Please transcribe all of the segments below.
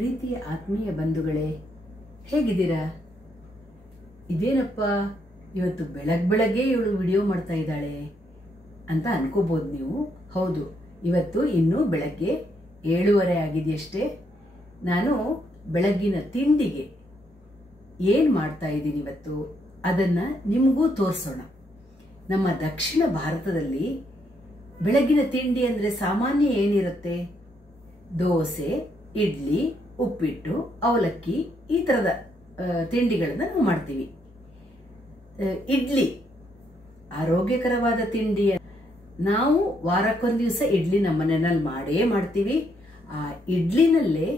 ಪ್ರೀತಿಯ ಆತ್ಮೀಯ ಬಂಧುಗಳೇ, ಹೇಗಿದ್ದೀರಾ? ಇದೇನಪ್ಪ ಇವತ್ತು ಬೆಳಗ್ಗೆ ಇವಳು ವಿಡಿಯೋ ಮಾಡ್ತಾ ಇದ್ದಾಳೆ ಅಂತ ಅನ್ಕೋಬಹುದು ನೀವು. ಹೌದು, ಇವತ್ತು ಇನ್ನೂ ಬೆಳಗ್ಗೆ 7:30 ಆಗಿದೆಯಷ್ಟೇ. ನಾನು ಬೆಳಗ್ಗಿನ ತಿಂಡಿಗೆ ಏನು ಮಾಡ್ತಾ ಇದ್ದೀನಿ ಇವತ್ತು ಅದನ್ನ ನಿಮಗೂ ತೋರಿಸೋಣ. ನಮ್ಮ ದಕ್ಷಿಣ ಭಾರತದಲ್ಲಿ ಬೆಳಗ್ಗಿನ ತಿಂಡಿ ಅಂದ್ರೆ ಸಾಮಾನ್ಯ ಏನಿರುತ್ತೆ? ದೋಸೆ, ಇಡ್ಲಿ, ಉಪ್ಪಿಟ್ಟು, ಅವಲಕ್ಕಿ, ಈ ತರದ ತಿಂಡಿಗಳನ್ನ ನಾವು ಮಾಡ್ತೀವಿ. ಇಡ್ಲಿ ಆರೋಗ್ಯಕರವಾದ ತಿಂಡಿ. ನಾವು ವಾರಕ್ಕೊಂದು ದಿವಸ ಇಡ್ಲಿ ನಮ್ಮ ಮನೆಯಲ್ಲಿ ಮಾಡೇ ಮಾಡ್ತೀವಿ. ಆ ಇಡ್ಲಿನಲ್ಲೇ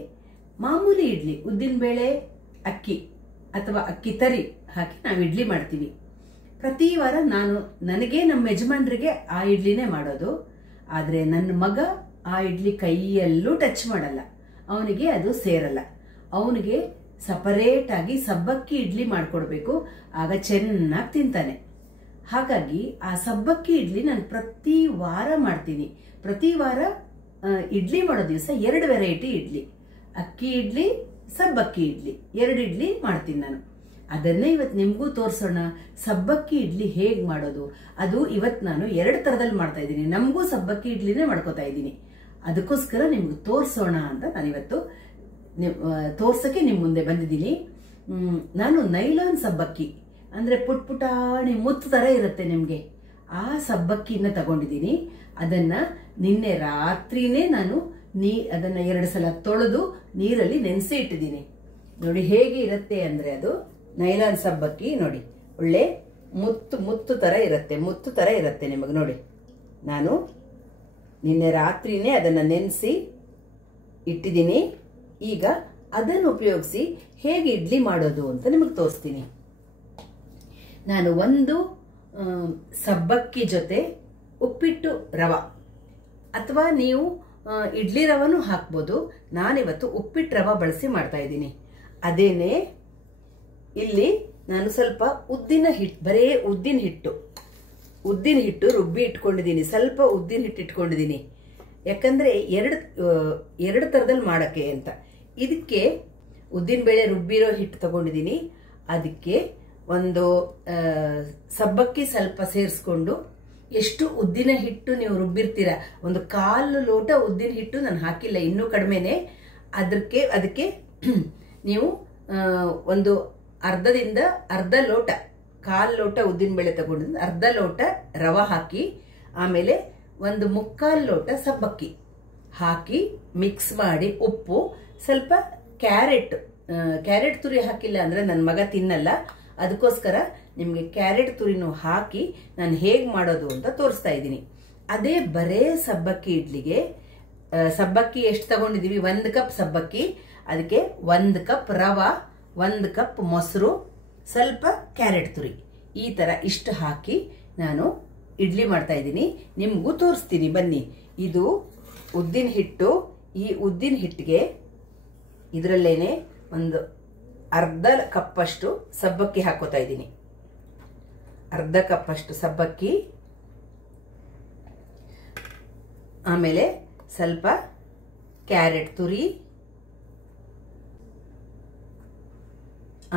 ಮಾಮೂಲಿ ಇಡ್ಲಿ, ಉದ್ದಿನ ಬೇಳೆ, ಅಕ್ಕಿ ಅಥವಾ ಅಕ್ಕಿ ತರಿ ಹಾಕಿ ನಾವು ಇಡ್ಲಿ ಮಾಡ್ತೀವಿ. ಪ್ರತಿ ವಾರ ನನಗೆ ನಮ್ಮ ಯಜಮಾನ್ರಿಗೆ ಆ ಇಡ್ಲಿನೇ ಮಾಡೋದು. ಆದ್ರೆ ನನ್ನ ಮಗ ಆ ಇಡ್ಲಿ ಕೈಯಲ್ಲೂ ಟಚ್ ಮಾಡಲ್ಲ, ಅವನಿಗೆ ಅದು ಸೇರಲ್ಲ. ಅವನಿಗೆ ಸಪರೇಟ್ ಆಗಿ ಸಬ್ಬಕ್ಕಿ ಇಡ್ಲಿ ಮಾಡ್ಕೊಡ್ಬೇಕು, ಆಗ ಚೆನ್ನಾಗಿ ತಿಂತಾನೆ. ಹಾಗಾಗಿ ಆ ಸಬ್ಬಕ್ಕಿ ಇಡ್ಲಿ ನಾನು ಪ್ರತಿ ವಾರ ಮಾಡ್ತೀನಿ. ಪ್ರತಿ ವಾರ ಇಡ್ಲಿ ಮಾಡೋ ದಿವಸ 2 ವೆರೈಟಿ ಇಡ್ಲಿ, ಅಕ್ಕಿ ಇಡ್ಲಿ, ಸಬ್ಬಕ್ಕಿ ಇಡ್ಲಿ, 2 ಇಡ್ಲಿ ಮಾಡ್ತೀನಿ ನಾನು. ಅದನ್ನೇ ಇವತ್ತು ನಿಮ್ಗೂ ತೋರ್ಸೋಣ. ಸಬ್ಬಕ್ಕಿ ಇಡ್ಲಿ ಹೇಗ್ ಮಾಡೋದು ಅದು ಇವತ್ತು ನಾನು 2 ತರದಲ್ಲಿ ಮಾಡ್ತಾ ಇದ್ದೀನಿ. ನಮಗೂ ಸಬ್ಬಕ್ಕಿ ಇಡ್ಲಿನೇ ಮಾಡ್ಕೋತಾ ಇದ್ದೀನಿ. ಅದಕ್ಕೋಸ್ಕರ ನಿಮ್ಗೆ ತೋರ್ಸೋಣ ಅಂತ ನಾನಿವತ್ತು ತೋರ್ಸಕ್ಕೆ ನಿಮ್ ಮುಂದೆ ಬಂದಿದ್ದೀನಿ. ನಾನು ನೈಲಾನ್ ಸಬ್ಬಕ್ಕಿ ಅಂದ್ರೆ ಪುಟಾಣಿ ಮುತ್ತು ತರ ಇರುತ್ತೆ ನಿಮ್ಗೆ, ಆ ಸಬ್ಬಕ್ಕಿನ ತಗೊಂಡಿದ್ದೀನಿ. ಅದನ್ನ ನಿನ್ನೆ ರಾತ್ರಿನೇ ನಾನು ಅದನ್ನ 2 ಸಲ ತೊಳೆದು ನೀರಲ್ಲಿ ನೆನೆಸಿ ಇಟ್ಟಿದ್ದೀನಿ. ನೋಡಿ ಹೇಗೆ ಇರುತ್ತೆ ಅಂದ್ರೆ ಅದು ನೈಲಾನ್ ಸಬ್ಬಕ್ಕಿ. ನೋಡಿ ಒಳ್ಳೆ ಮುತ್ತು ತರ ಇರುತ್ತೆ ನಿಮಗೆ. ನೋಡಿ ನಾನು ನಿನ್ನೆ ರಾತ್ರಿನೇ ಅದನ್ನ ನೆನೆಸಿ ಇಟ್ಟಿದ್ದೀನಿ. ಈಗ ಅದನ್ನು ಉಪಯೋಗಿಸಿ ಹೇಗೆ ಇಡ್ಲಿ ಮಾಡೋದು ಅಂತ ನಿಮಗೆ ತೋರಿಸ್ತೀನಿ. ನಾನು ಒಂದು ಸಬ್ಬಕ್ಕಿ ಜೊತೆ ಉಪ್ಪಿಟ್ಟು ರವ ಅಥವಾ ನೀವು ಇಡ್ಲಿ ರವನು ಹಾಕ್ಬೋದು. ನಾನಿವತ್ತು ಉಪ್ಪಿಟ್ಟು ರವ ಬಳಸಿ ಮಾಡ್ತಾ ಇದ್ದೀನಿ. ಅದೇನೆ ಇಲ್ಲಿ ನಾನು ಸ್ವಲ್ಪ ಉದ್ದಿನ ಹಿಟ್ಟು, ಬರೇ ಉದ್ದಿನ ಹಿಟ್ಟು ರುಬ್ಬಿ ಇಟ್ಕೊಂಡಿದ್ದೀನಿ. ಸ್ವಲ್ಪ ಉದ್ದಿನ ಹಿಟ್ಟು ಇಟ್ಕೊಂಡಿದ್ದೀನಿ, ಯಾಕಂದ್ರೆ ಎರಡು ತರದಲ್ಲಿ ಮಾಡಕ್ಕೆ ಅಂತ. ಇದಕ್ಕೆ ಉದ್ದಿನ ಬೇಳೆ ರುಬ್ಬಿರೋ ಹಿಟ್ಟು ತಗೊಂಡಿದ್ದೀನಿ. ಅದಕ್ಕೆ ಒಂದು ಸಬ್ಬಕ್ಕಿ ಸ್ವಲ್ಪ ಸೇರಿಸ್ಕೊಂಡು, ಎಷ್ಟು ಉದ್ದಿನ ಹಿಟ್ಟು ನೀವು ರುಬ್ಬಿರ್ತೀರ, ಒಂದು 1/4 ಲೋಟ ಉದ್ದಿನ ಹಿಟ್ಟು ನಾನು ಹಾಕಿಲ್ಲ, ಇನ್ನೂ ಕಡಿಮೆನೆ. ಅದಕ್ಕೆ ನೀವು ಒಂದು ಅರ್ಧದಿಂದ ಅರ್ಧ ಲೋಟ, 1/4 ಲೋಟ ಉದ್ದಿನ ಬೇಳೆ ತಗೊಂಡಿದ್ದು, ಅರ್ಧ ಲೋಟ ರವ ಹಾಕಿ, ಆಮೇಲೆ ಒಂದು 3/4 ಲೋಟ ಸಬ್ಬಕ್ಕಿ ಹಾಕಿ ಮಿಕ್ಸ್ ಮಾಡಿ, ಉಪ್ಪು, ಸ್ವಲ್ಪ ಕ್ಯಾರೆಟ್ ತುರಿ ಹಾಕಿಲ್ಲ ಅಂದ್ರೆ ನನ್ನ ಮಗ ತಿನ್ನಲ್ಲ. ಅದಕ್ಕೋಸ್ಕರ ನಿಮ್ಗೆ ಕ್ಯಾರೆಟ್ ತುರಿನೂ ಹಾಕಿ ನಾನು ಹೇಗ್ ಮಾಡೋದು ಅಂತ ತೋರಿಸ್ತಾ ಇದ್ದೀನಿ. ಅದೇ ಬರೇ ಸಬ್ಬಕ್ಕಿ ಇಡ್ಲಿಗೆ ಸಬ್ಬಕ್ಕಿ ಎಷ್ಟು ತಗೊಂಡಿದೀವಿ? 1 ಕಪ್ ಸಬ್ಬಕ್ಕಿ, ಅದಕ್ಕೆ 1 ಕಪ್ ರವ, 1 ಕಪ್ ಮೊಸರು, ಸ್ವಲ್ಪ ಕ್ಯಾರೆಟ್ ತುರಿ, ಈ ತರ ಇಷ್ಟು ಹಾಕಿ ನಾನು ಇಡ್ಲಿ ಮಾಡ್ತಾ ಇದ್ದೀನಿ. ನಿಮ್ಗೂ ತೋರಿಸ್ತೀನಿ ಬನ್ನಿ. ಇದು ಉದ್ದಿನ ಹಿಟ್ಟು. ಈ ಉದ್ದಿನ ಹಿಟ್ಟಿಗೆ ಇದರಲ್ಲೇನೆ ಒಂದು ಅರ್ಧ ಕಪ್ಪಷ್ಟು ಸಬ್ಬಕ್ಕಿ ಹಾಕೋತಾ ಇದ್ದೀನಿ. ಅರ್ಧ ಕಪ್ಪಷ್ಟು ಸಬ್ಬಕ್ಕಿ, ಆಮೇಲೆ ಸ್ವಲ್ಪ ಕ್ಯಾರೆಟ್ ತುರಿ,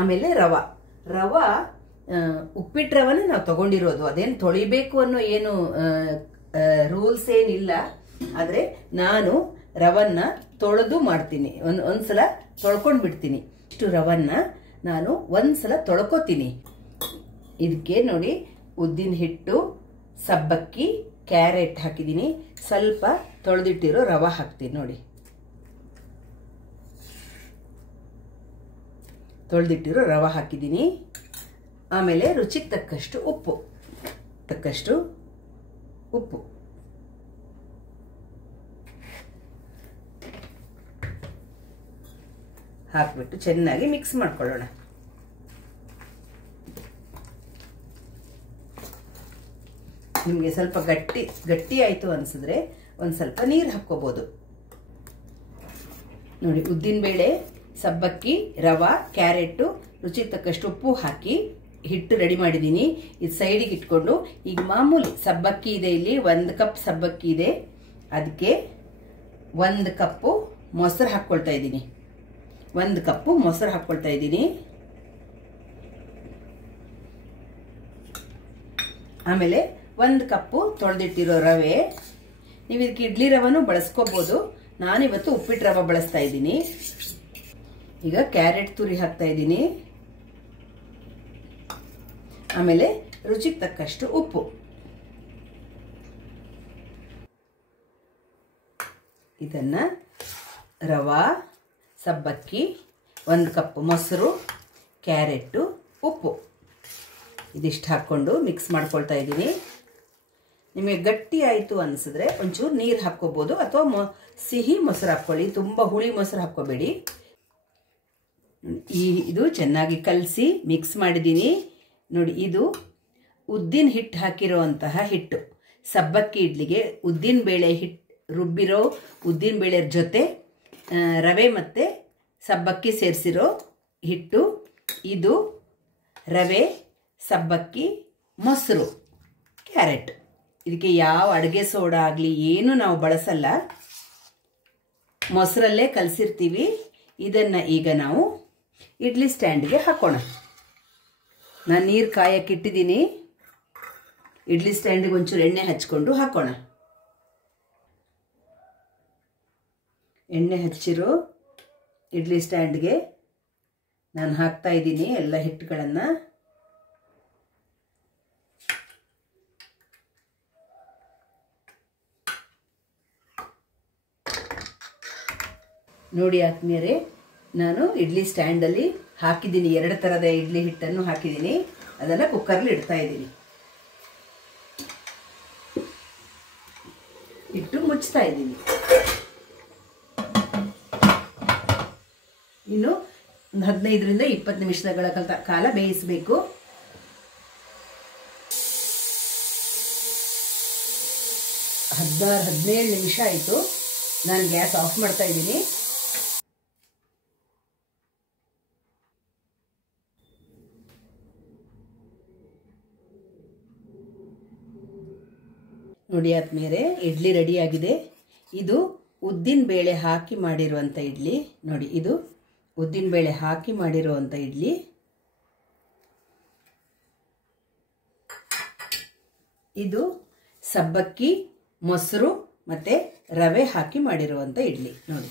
ಆಮೇಲೆ ರವ ಉಪ್ಪಿಟ್ಟು ರವನ ನಾವು ತಗೊಂಡಿರೋದು. ಅದೇನು ತೊಳಿಬೇಕು ಅನ್ನೋ ಏನು ರೂಲ್ಸ್ ಏನಿಲ್ಲ. ಆದ್ರೆ ನಾನು ರವನ್ನ ತೊಳೆದು ಮಾಡ್ತೀನಿ, ಒಂದ್ಸಲ ತೊಳ್ಕೊಂಡ್ ಬಿಡ್ತೀನಿ. ಇಷ್ಟು ರವನ್ನ ನಾನು ಒಂದ್ಸಲ ತೊಳ್ಕೊತೀನಿ. ಇದಕ್ಕೆ ನೋಡಿ ಉದ್ದಿನ ಹಿಟ್ಟು, ಸಬ್ಬಕ್ಕಿ, ಕ್ಯಾರೆಟ್ ಹಾಕಿದ್ದೀನಿ, ಸ್ವಲ್ಪ ತೊಳೆದಿಟ್ಟಿರೋ ರವ ಹಾಕ್ತೀನಿ. ನೋಡಿ ತೊಳೆದಿಟ್ಟಿರೋ ರವ ಹಾಕಿದ್ದೀನಿ. ಆಮೇಲೆ ರುಚಿಗೆ ತಕ್ಕಷ್ಟು ಉಪ್ಪು ಹಾಕ್ಬಿಟ್ಟು ಚೆನ್ನಾಗಿ ಮಿಕ್ಸ್ ಮಾಡ್ಕೊಳ್ಳೋಣ. ನಿಮ್ಗೆ ಸ್ವಲ್ಪ ಗಟ್ಟಿ ಆಯ್ತು ಅನ್ಸಿದ್ರೆ ಒಂದ್ ಸ್ವಲ್ಪ ನೀರು ಹಾಕೋಬಹುದು. ನೋಡಿ ಉದ್ದಿನ ಬೇಳೆ, ಸಬ್ಬಕ್ಕಿ, ರವ, ಕ್ಯಾರೆಟ್, ರುಚಿಗೆ ತಕ್ಕಷ್ಟು ಉಪ್ಪು ಹಾಕಿ ಹಿಟ್ಟು ರೆಡಿ ಮಾಡಿದ್ದೀನಿ. ಇದು ಸೈಡಿಗೆ ಇಟ್ಕೊಂಡು, ಈಗ ಮಾಮೂಲಿ ಸಬ್ಬಕ್ಕಿ ಇದೆ, ಇಲ್ಲಿ 1 ಕಪ್ ಸಬ್ಬಕ್ಕಿ ಇದೆ, ಅದಕ್ಕೆ 1 ಕಪ್ ಮೊಸರು ಹಾಕೊಳ್ತಾ ಇದ್ದೀನಿ. 1 ಕಪ್ಪು ಮೊಸರು ಹಾಕ್ಕೊಳ್ತಾ ಇದ್ದೀನಿ. ಆಮೇಲೆ 1 ಕಪ್ಪು ತೊಳೆದಿಟ್ಟಿರೋ ರವೆ. ನೀವು ಇದಕ್ಕೆ ಇಡ್ಲಿ ರವೆನೂ ಬಳಸ್ಕೋಬಹುದು. ನಾನಿವತ್ತು ಉಪ್ಪಿಟ್ಟು ರವೆ ಬಳಸ್ತಾ ಇದ್ದೀನಿ. ಈಗ ಕ್ಯಾರೆಟ್ ತುರಿ ಹಾಕ್ತಾ ಇದ್ದೀನಿ. ಆಮೇಲೆ ರುಚಿಗೆ ತಕ್ಕಷ್ಟು ಉಪ್ಪು. ಇದನ್ನ ರವಾ, ಸಬ್ಬಕ್ಕಿ, 1 ಕಪ್ ಮೊಸರು, ಕ್ಯಾರೆಟ್, ಉಪ್ಪು ಇದಿಷ್ಟು ಹಾಕ್ಕೊಂಡು ಮಿಕ್ಸ್ ಮಾಡ್ಕೊಳ್ತಾ ಇದ್ದೀನಿ. ನಿಮಗೆ ಗಟ್ಟಿ ಆಯಿತು ಅನಿಸಿದ್ರೆ ಒಂಚೂರು ನೀರು ಹಾಕ್ಕೋಬಹುದು ಅಥವಾ ಸಿಹಿ ಮೊಸರು ಹಾಕ್ಕೊಳ್ಳಿ. ತುಂಬ ಹುಳಿ ಮೊಸರು ಹಾಕ್ಕೋಬೇಡಿ. ಇದು ಚೆನ್ನಾಗಿ ಕಲಸಿ ಮಿಕ್ಸ್ ಮಾಡಿದ್ದೀನಿ ನೋಡಿ. ಇದು ಉದ್ದಿನ ಹಿಟ್ಟು ಹಾಕಿರೋಂತಹ ಹಿಟ್ಟು. ಸಬ್ಬಕ್ಕಿ ಇಡ್ಲಿಗೆ ಉದ್ದಿನ ಬೇಳೆ ಹಿಟ್ಟು ರುಬ್ಬಿರೋ ಉದ್ದಿನ ಬೇಳೆ ಜೊತೆ ರವೆ ಮತ್ತು ಸಬ್ಬಕ್ಕಿ ಸೇರಿಸಿರೋ ಹಿಟ್ಟು. ಇದು ರವೆ, ಸಬ್ಬಕ್ಕಿ, ಮೊಸರು, ಕ್ಯಾರೆಟ್. ಇದಕ್ಕೆ ಯಾವ ಅಡುಗೆ ಸೋಡಾ ಆಗಲಿ ಏನು ನಾವು ಬಳಸಲ್ಲ, ಮೊಸರಲ್ಲೇ ಕಲಸಿರ್ತೀವಿ. ಇದನ್ನು ಈಗ ನಾವು ಇಡ್ಲಿ ಸ್ಟ್ಯಾಂಡ್ಗೆ ಹಾಕೋಣ. ನಾನು ನೀರು ಕಾಯಕ್ಕೆ ಇಟ್ಟಿದ್ದೀನಿ. ಇಡ್ಲಿ ಸ್ಟ್ಯಾಂಡಿಗೆ ಒಂಚೂರು ಎಣ್ಣೆ ಹಚ್ಕೊಂಡು ಹಾಕೋಣ. ಎಣ್ಣೆ ಹಚ್ಚಿರೋ ಇಡ್ಲಿ ಸ್ಟ್ಯಾಂಡ್ಗೆ ನಾನು ಹಾಕ್ತಾ ಇದ್ದೀನಿ ಎಲ್ಲ ಹಿಟ್ಟುಗಳನ್ನು. ನೋಡಿ ಆತ್ಮೀಯರೇ, ನಾನು ಇಡ್ಲಿ ಸ್ಟ್ಯಾಂಡಲ್ಲಿ ಹಾಕಿದ್ದೀನಿ. 2 ಥರದ ಇಡ್ಲಿ ಹಿಟ್ಟನ್ನು ಹಾಕಿದ್ದೀನಿ. ಅದನ್ನು ಕುಕ್ಕರ್ಲಿ ಇಡ್ತಾ ಇದ್ದೀನಿ. ಇಟ್ಟು ಮುಚ್ತಾ ಇದ್ದೀನಿ. ಇನ್ನು 15ರಿಂದ 20 ನಿಮಿಷಗಳ ಕಾಲ ಬೇಯಿಸಬೇಕು. ಹದಿನಾರು 17 ನಿಮಿಷ ಆಯಿತು. ನಾನು ಗ್ಯಾಸ್ ಆಫ್ ಮಾಡ್ತಾ ಇದ್ದೀನಿ. ನೋಡಿ ಆದ್ಮೇಲೆ ಇಡ್ಲಿ ರೆಡಿಯಾಗಿದೆ. ಇದು ಉದ್ದಿನ ಬೇಳೆ ಹಾಕಿ ಮಾಡಿರುವಂಥ ಇಡ್ಲಿ. ನೋಡಿ, ಇದು ಉದ್ದಿನ ಬೇಳೆ ಹಾಕಿ ಮಾಡಿರುವಂಥ ಇಡ್ಲಿ. ಇದು ಸಬ್ಬಕ್ಕಿ, ಮೊಸರು ಮತ್ತು ರವೆ ಹಾಕಿ ಮಾಡಿರುವಂಥ ಇಡ್ಲಿ. ನೋಡಿ,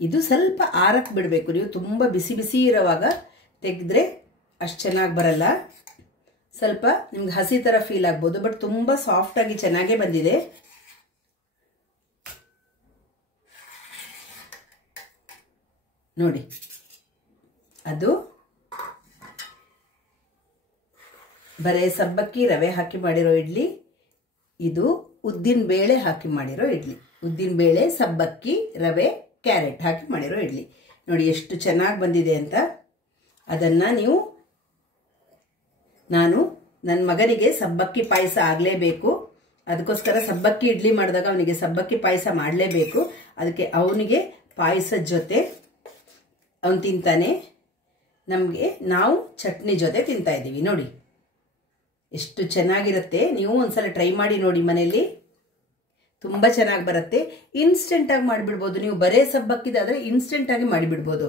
ಇದು ಸ್ವಲ್ಪ ಆರಕ್ಕೆ ಬಿಡಬೇಕು. ನೀವು ತುಂಬ ಬಿಸಿ ಬಿಸಿ ಇರೋವಾಗ ತೆಗೆದ್ರೆ ಅಷ್ಟು ಚೆನ್ನಾಗಿ ಬರಲ್ಲ. ಸ್ವಲ್ಪ ನಿಮ್ಗೆ ಹಸಿ ಥರ ಫೀಲ್ ಆಗ್ಬೋದು, ಬಟ್ ತುಂಬ ಸಾಫ್ಟಾಗಿ ಚೆನ್ನಾಗೇ ಬಂದಿದೆ. ನೋಡಿ, ಅದು ಬರೇ ಸಬ್ಬಕ್ಕಿ ರವೆ ಹಾಕಿ ಮಾಡಿರೋ ಇಡ್ಲಿ. ಇದು ಉದ್ದಿನ ಬೇಳೆ ಹಾಕಿ ಮಾಡಿರೋ ಇಡ್ಲಿ. ಉದ್ದಿನ ಬೇಳೆ, ಸಬ್ಬಕ್ಕಿ, ರವೆ, ಕ್ಯಾರೆಟ್ ಹಾಕಿ ಮಾಡಿರೋ ಇಡ್ಲಿ. ನೋಡಿ ಎಷ್ಟು ಚೆನ್ನಾಗಿ ಬಂದಿದೆ ಅಂತ. ಅದನ್ನು ನೀವು, ನಾನು ನನ್ನ ಮಗನಿಗೆ ಸಬ್ಬಕ್ಕಿ ಪಾಯಸ ಆಗಲೇಬೇಕು. ಅದಕ್ಕೋಸ್ಕರ ಸಬ್ಬಕ್ಕಿ ಇಡ್ಲಿ ಮಾಡಿದಾಗ ಅವನಿಗೆ ಸಬ್ಬಕ್ಕಿ ಪಾಯಸ ಮಾಡಲೇಬೇಕು. ಅದಕ್ಕೆ ಅವನಿಗೆ ಪಾಯಸದ ಜೊತೆ ಅವನು ತಿಂತಾನೆ. ನಾವು ಚಟ್ನಿ ಜೊತೆ ತಿಂತಾ ಇದ್ದೀವಿ. ನೋಡಿ ಎಷ್ಟು ಚೆನ್ನಾಗಿರುತ್ತೆ. ನೀವು ಒಂದ್ಸಲ ಟ್ರೈ ಮಾಡಿ ನೋಡಿ ಮನೆಯಲ್ಲಿ, ತುಂಬ ಚೆನ್ನಾಗಿ ಬರುತ್ತೆ. ಇನ್ಸ್ಟೆಂಟಾಗಿ ಮಾಡಿಬಿಡ್ಬೋದು. ನೀವು ಬರೇ ಸಬ್ಬಕ್ಕಿದಾದರೆ ಇನ್ಸ್ಟೆಂಟಾಗಿ ಮಾಡಿಬಿಡ್ಬೋದು.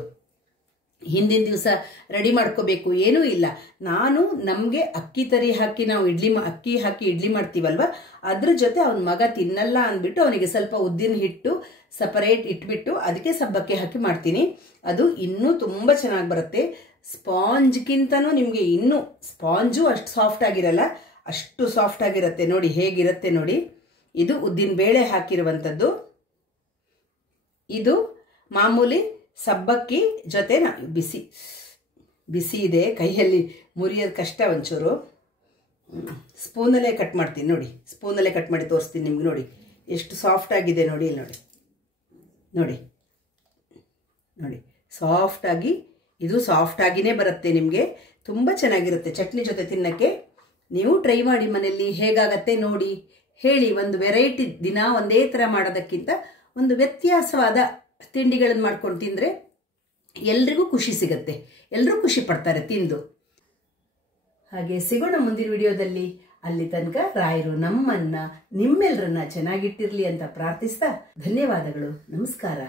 ಹಿಂದಿನ ದಿವಸ ರೆಡಿ ಮಾಡ್ಕೋಬೇಕು ಏನೂ ಇಲ್ಲ. ನಾನು ನಮಗೆ ಅಕ್ಕಿ ತರಿ ಹಾಕಿ ನಾವು ಅಕ್ಕಿ ಹಾಕಿ ಇಡ್ಲಿ ಮಾಡ್ತೀವಲ್ವ, ಅದ್ರ ಜೊತೆ ಅವನ ಮಗ ತಿನ್ನಲ್ಲ ಅಂದ್ಬಿಟ್ಟು ಅವನಿಗೆ ಸ್ವಲ್ಪ ಉದ್ದಿನ ಹಿಟ್ಟು ಸಪರೇಟ್ ಇಟ್ಬಿಟ್ಟು ಅದಕ್ಕೆ ಸಬ್ಬಕ್ಕಿ ಹಾಕಿ ಮಾಡ್ತೀನಿ. ಅದು ಇನ್ನೂ ತುಂಬ ಚೆನ್ನಾಗಿ ಬರುತ್ತೆ. ಸ್ಪಾಂಜ್ಗಿಂತನೂ ನಿಮಗೆ ಇನ್ನೂ ಸ್ಪಾಂಜು ಅಷ್ಟು ಸಾಫ್ಟ್ ಆಗಿರಲ್ಲ, ಅಷ್ಟು ಸಾಫ್ಟ್ ಆಗಿರುತ್ತೆ. ನೋಡಿ ಹೇಗಿರುತ್ತೆ ನೋಡಿ. ಇದು ಉದ್ದಿನ ಬೇಳೆ ಹಾಕಿರುವಂಥದ್ದು. ಇದು ಮಾಮೂಲಿ ಸಬ್ಬಕ್ಕಿ ಜೊತೆ ಬಿಸಿ ಬಿಸಿ ಇದೆ, ಕೈಯಲ್ಲಿ ಮುರಿಯೋದು ಕಷ್ಟ ಒಂಚೂರು. ಸ್ಪೂನಲ್ಲೇ ಕಟ್ ಮಾಡ್ತೀನಿ ನೋಡಿ. ಸ್ಪೂನಲ್ಲೇ ಕಟ್ ಮಾಡಿ ತೋರಿಸ್ತೀನಿ ನಿಮ್ಗೆ. ನೋಡಿ ಎಷ್ಟು ಸಾಫ್ಟ್ ಆಗಿದೆ ನೋಡಿ. ಇಲ್ಲಿ ನೋಡಿ ನೋಡಿ ನೋಡಿ ಸಾಫ್ಟಾಗಿ, ಇದು ಸಾಫ್ಟಾಗಿಯೇ ಬರುತ್ತೆ ನಿಮಗೆ. ತುಂಬ ಚೆನ್ನಾಗಿರುತ್ತೆ ಚಟ್ನಿ ಜೊತೆ ತಿನ್ನೋಕ್ಕೆ. ನೀವು ಟ್ರೈ ಮಾಡಿ ಮನೆಯಲ್ಲಿ, ಹೇಗಾಗತ್ತೆ ನೋಡಿ ಹೇಳಿ. ಒಂದು ವೆರೈಟಿ, ದಿನ ಒಂದೇ ಥರ ಮಾಡೋದಕ್ಕಿಂತ ಒಂದು ವ್ಯತ್ಯಾಸವಾದ ತಿಂಡಿಗಳನ್ನು ಮಾಡ್ಕೊಂಡು ತಿಂದರೆ ಎಲ್ರಿಗೂ ಖುಷಿ ಸಿಗುತ್ತೆ, ಎಲ್ಲರೂ ಖುಷಿ ಪಡ್ತಾರೆ ತಿಂದು. ಹಾಗೆ ಸಿಗೋಣ ಮುಂದಿನ ವಿಡಿಯೋದಲ್ಲಿ. ಅಲ್ಲಿ ತನಕ ರಾಯರು ನಿಮ್ಮೆಲ್ಲರನ್ನ ಚೆನ್ನಾಗಿಟ್ಟಿರಲಿ ಅಂತ ಪ್ರಾರ್ಥಿಸ್ತಾ ಧನ್ಯವಾದಗಳು. ನಮಸ್ಕಾರ.